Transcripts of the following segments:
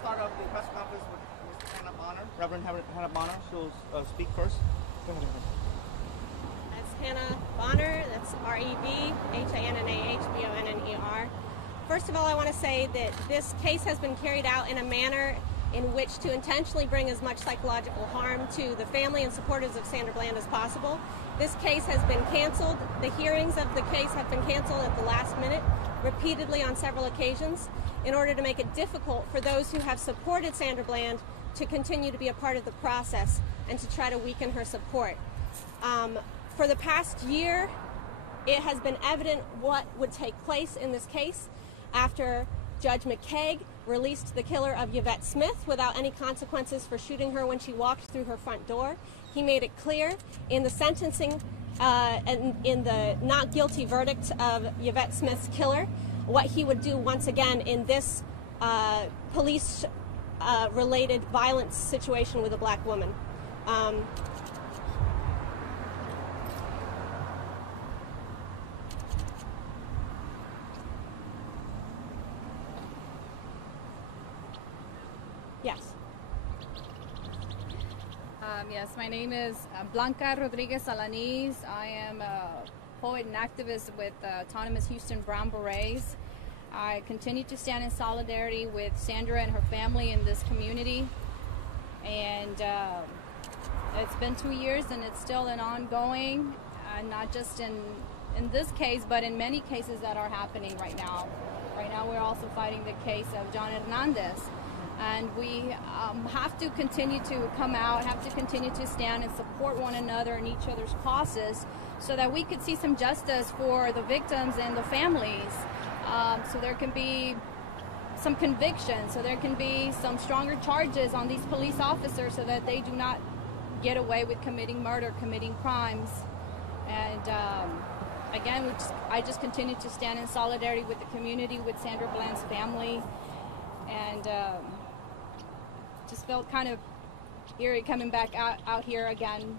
start off the press conference with Ms. Hannah Bonner. Reverend Hannah Bonner. She'll speak first. Go ahead. That's Hannah Bonner. That's R-E-V-H-A-N-N-A-H-B-O-N-N-E-R. First of all, I want to say that this case has been carried out in a manner in which to intentionally bring as much psychological harm to the family and supporters of Sandra Bland as possible. This case has been canceled. The hearings of the case have been canceled at the last minute, repeatedly on several occasions, in order to make it difficult for those who have supported Sandra Bland to continue to be a part of the process and to try to weaken her support. For the past year, it has been evident what would take place in this case after Judge McKaig released the killer of Yvette Smith without any consequences for shooting her when she walked through her front door. He made it clear in the sentencing and in the not guilty verdict of Yvette Smith's killer what he would do once again in this police-related violence situation with a black woman. Yes. Yes, my name is Blanca Rodriguez Alaniz. I am a poet and activist with Autonomous Houston Brown Berets. I continue to stand in solidarity with Sandra and her family in this community. And it's been 2 years and it's still an ongoing, not just in this case, but in many cases that are happening right now. Right now we're also fighting the case of John Hernandez. And we have to continue to come out, have to continue to stand and support one another and each other's causes so that we could see some justice for the victims and the families. So there can be some conviction, so there can be some stronger charges on these police officers so that they do not get away with committing murder, committing crimes. And again, I just continue to stand in solidarity with the community, with Sandra Bland's family. And just felt kind of eerie coming back out here again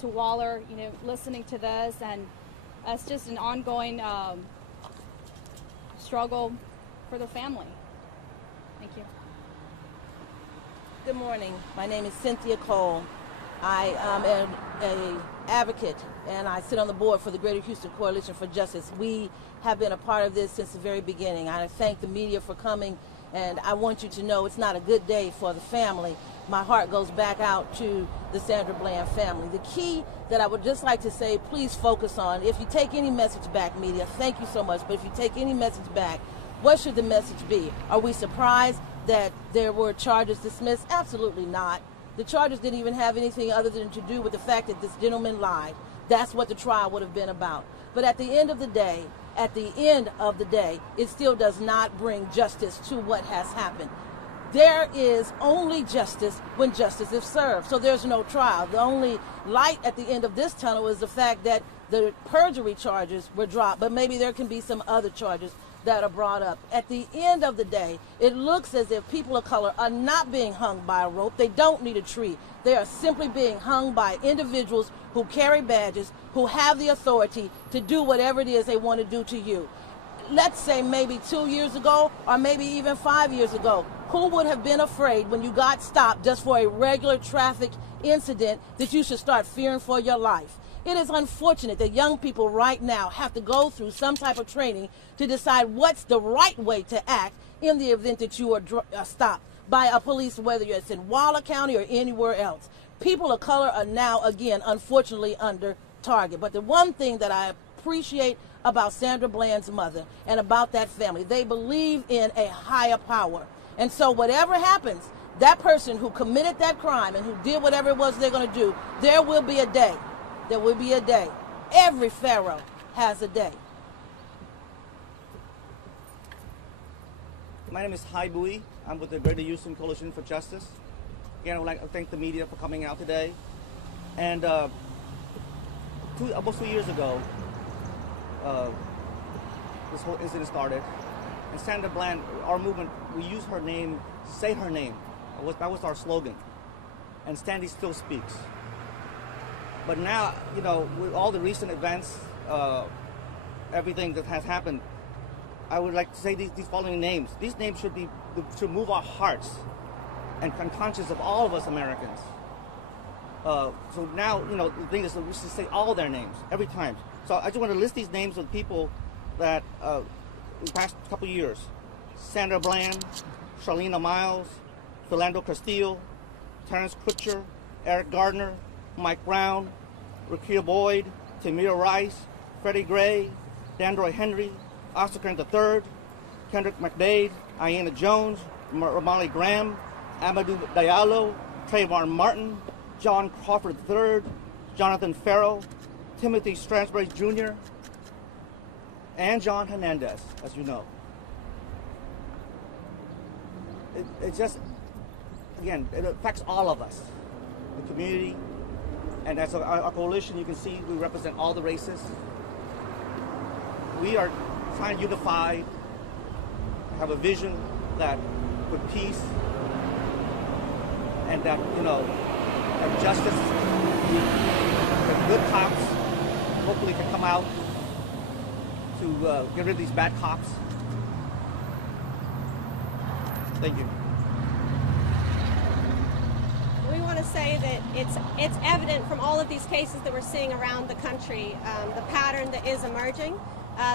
to Waller, you know, listening to this, and it's just an ongoing struggle for the family. Thank you. Good morning. My name is Cynthia Cole. I am an advocate, and I sit on the board for the Greater Houston Coalition for Justice. We have been a part of this since the very beginning. I thank the media for coming. And I want you to know it's not a good day for the family. My heart goes back out to the Sandra Bland family. The key that I would just like to say, please focus on, if you take any message back, media, thank you so much, but if you take any message back, what should the message be? Are we surprised that there were charges dismissed? Absolutely not. The charges didn't even have anything other than to do with the fact that this gentleman lied. That's what the trial would have been about. But at the end of the day, it still does not bring justice to what has happened. There is only justice when justice is served. So there's no trial. The only light at the end of this tunnel is the fact that the perjury charges were dropped, but maybe there can be some other charges that are brought up. At the end of the day, it looks as if people of color are not being hung by a rope. They don't need a tree. They are simply being hung by individuals who carry badges, who have the authority to do whatever it is they want to do to you. Let's say maybe 2 years ago, or maybe even 5 years ago, who would have been afraid when you got stopped just for a regular traffic incident that you should start fearing for your life? It is unfortunate that young people right now have to go through some type of training to decide what's the right way to act in the event that you are stopped by a police, whether it's in Waller County or anywhere else. People of color are now, again, unfortunately under target. But the one thing that I appreciate about Sandra Bland's mother and about that family, they believe in a higher power. And so whatever happens, that person who committed that crime and who did whatever it was they're going to do, there will be a day. There will be a day. Every pharaoh has a day. My name is Hai Bui. I'm with the Greater Houston Coalition for Justice. Again, I would like to thank the media for coming out today. And almost 2 years ago, this whole incident started. And Sandra Bland, our movement, we use her name, say her name. That was our slogan. And Sandy still speaks. But now, you know, with all the recent events, everything that has happened, I would like to say these following names. These names should move our hearts. and conscience of all of us Americans. So now, the thing is that we should say all their names every time. So I just want to list these names of people that in the past couple of years: Sandra Bland, Charlena Miles, Philando Castillo, Terrence Kutcher, Eric Gardner, Mike Brown, Rakia Boyd, Tamir Rice, Freddie Gray, Dandroy Henry, Oscar Grant III, Kendrick McDade, Ayanna Jones, Ramali Graham, Amadou Diallo, Trayvon Martin, John Crawford III, Jonathan Farrell, Timothy Stransbury Jr., and John Hernandez, as you know. It just, again, it affects all of us, the community, and as our coalition, you can see we represent all the races. We are trying to unify, have a vision that with peace and that, that justice, that good cops hopefully can come out to get rid of these bad cops. Thank you. We want to say that it's evident from all of these cases that we're seeing around the country, the pattern that is emerging,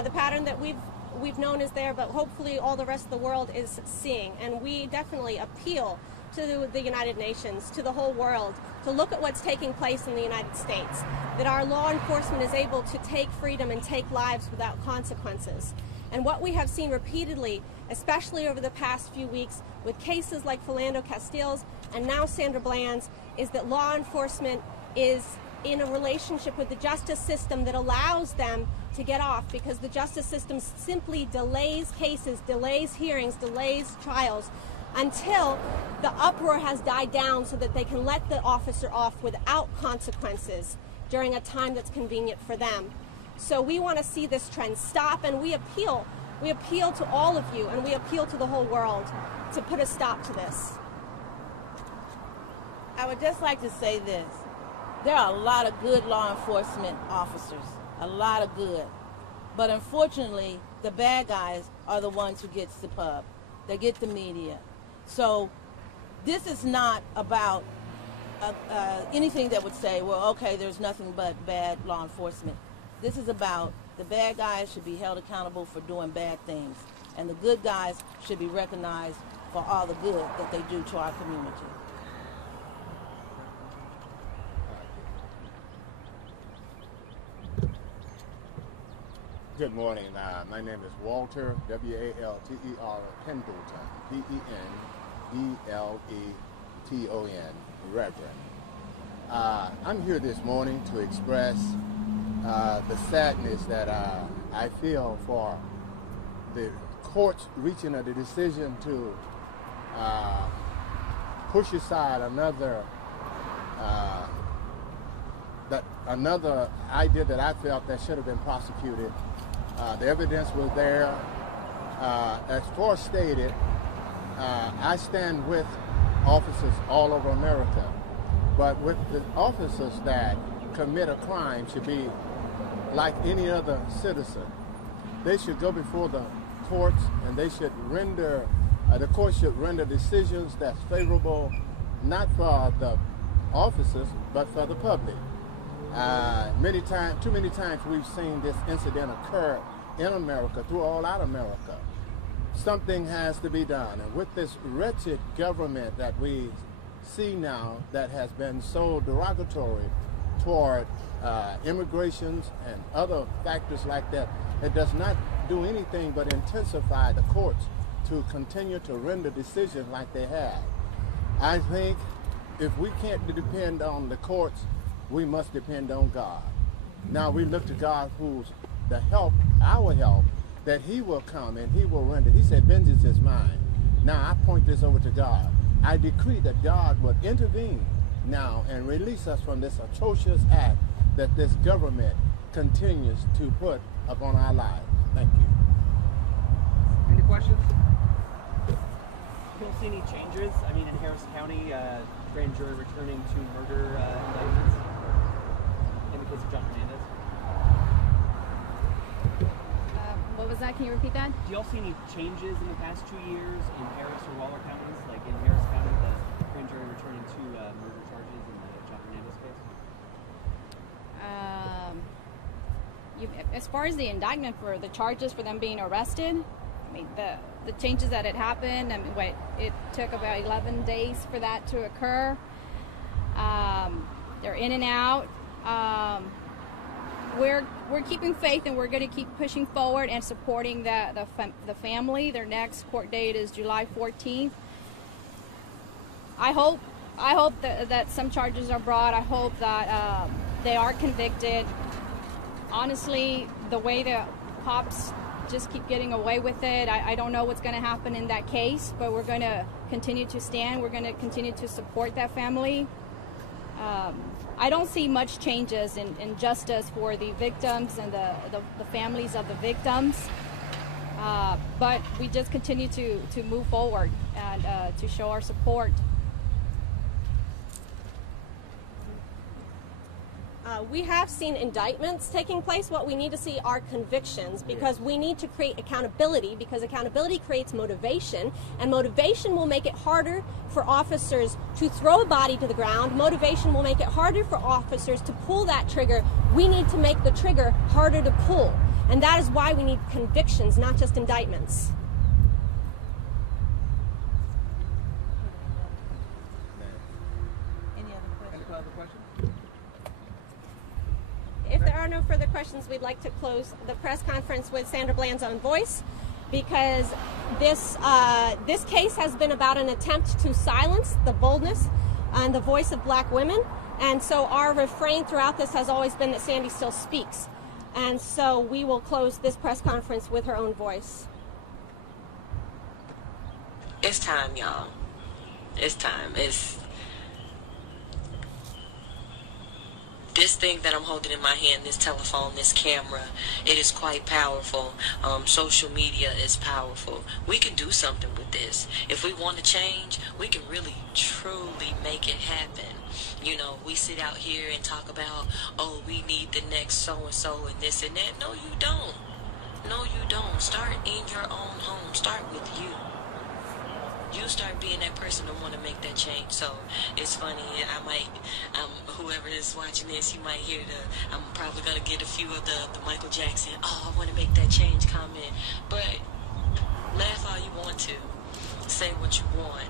the pattern that we've known is there, but hopefully all the rest of the world is seeing. And we definitely appeal to the United Nations, to the whole world, to look at what's taking place in the United States, that our law enforcement is able to take freedom and take lives without consequences. And what we have seen repeatedly, especially over the past few weeks with cases like Philando Castillo's and now Sandra Bland's, is that law enforcement is in a relationship with the justice system that allows them to get off, because the justice system simply delays cases, delays hearings, delays trials until the uproar has died down so that they can let the officer off without consequences during a time that's convenient for them. So we want to see this trend stop, and we appeal to all of you, and we appeal to the whole world to put a stop to this. I would just like to say this. There are a lot of good law enforcement officers, a lot of good. But unfortunately, the bad guys are the ones who get the pub. They get the media. So this is not about anything that would say, well, okay, there's nothing but bad law enforcement. This is about the bad guys should be held accountable for doing bad things, and the good guys should be recognized for all the good that they do to our community. Good morning. My name is Walter, W-A-L-T-E-R, Pendleton, P-E-N-D-L-E-T-O-N, Reverend. I'm here this morning to express the sadness that I feel for the courts reaching a decision to push aside another idea that I felt that should have been prosecuted. The evidence was there. As far stated, I stand with officers all over America, but with the officers that commit a crime should be like any other citizen. They should go before the courts, and they should render, the courts should render decisions that's favorable, not for the officers, but for the public. Too many times we've seen this incident occur in America, all out America. Something has to be done. And with this wretched government that we see now that has been so derogatory toward immigrations and other factors like that, it does not do anything but intensify the courts to continue to render decisions like they have. I think if we can't depend on the courts, we must depend on God. Now we look to God, who's the help, our help, that he will come and he will render. He said, vengeance is mine. Now I point this over to God. I decree that God would intervene now and release us from this atrocious act that this government continues to put upon our lives. Thank you. Any questions? You don't see any changes? I mean, in Harris County, grand jury returning to murder indictments in the case of John Hernandez. What was that? Can you repeat that? Do y'all see any changes in the past 2 years in Harris or Waller counties? Like in Harris County, the as far as the indictment for the charges for them being arrested, I mean, the changes that had happened, I mean, it took about 11 days for that to occur. They're in and out. We're keeping faith, and we're going to keep pushing forward and supporting the family. Their next court date is July 14th. I hope that some charges are brought. I hope that they are convicted. Honestly, the way the cops just keep getting away with it, I don't know what's going to happen in that case, but we're going to continue to stand. We're going to continue to support that family. I don't see much changes in justice for the victims and the families of the victims, but we just continue to move forward and to show our support. We have seen indictments taking place. What we need to see are convictions, because we need to create accountability, because accountability creates motivation, and motivation will make it harder for officers to throw a body to the ground. Motivation will make it harder for officers to pull that trigger. We need to make the trigger harder to pull, and that is why we need convictions, not just indictments. Any other questions? If there are no further questions, we'd like to close the press conference with Sandra Bland's own voice, because this case has been about an attempt to silence the boldness and the voice of black women. And so our refrain throughout this has always been that Sandy still speaks. And so we will close this press conference with her own voice. It's time, y'all. It's time. This thing that I'm holding in my hand, this telephone, this camera, it is quite powerful. Social media is powerful. We can do something with this. If we want to change, we can really, truly make it happen. You know, we sit out here and talk about, oh, we need the next so-and-so and this and that. No, you don't. No, you don't. Start in your own home. Start with you. You start being that person to want to make that change. So it's funny. I might, whoever is watching this, you might hear I'm probably going to get a few of the Michael Jackson, oh, I want to make that change comment. But laugh all you want to. Say what you want.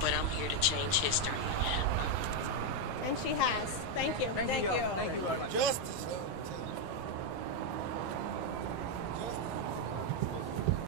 But I'm here to change history. And she has. Thank you. Thank you. Thank you very much. Justice.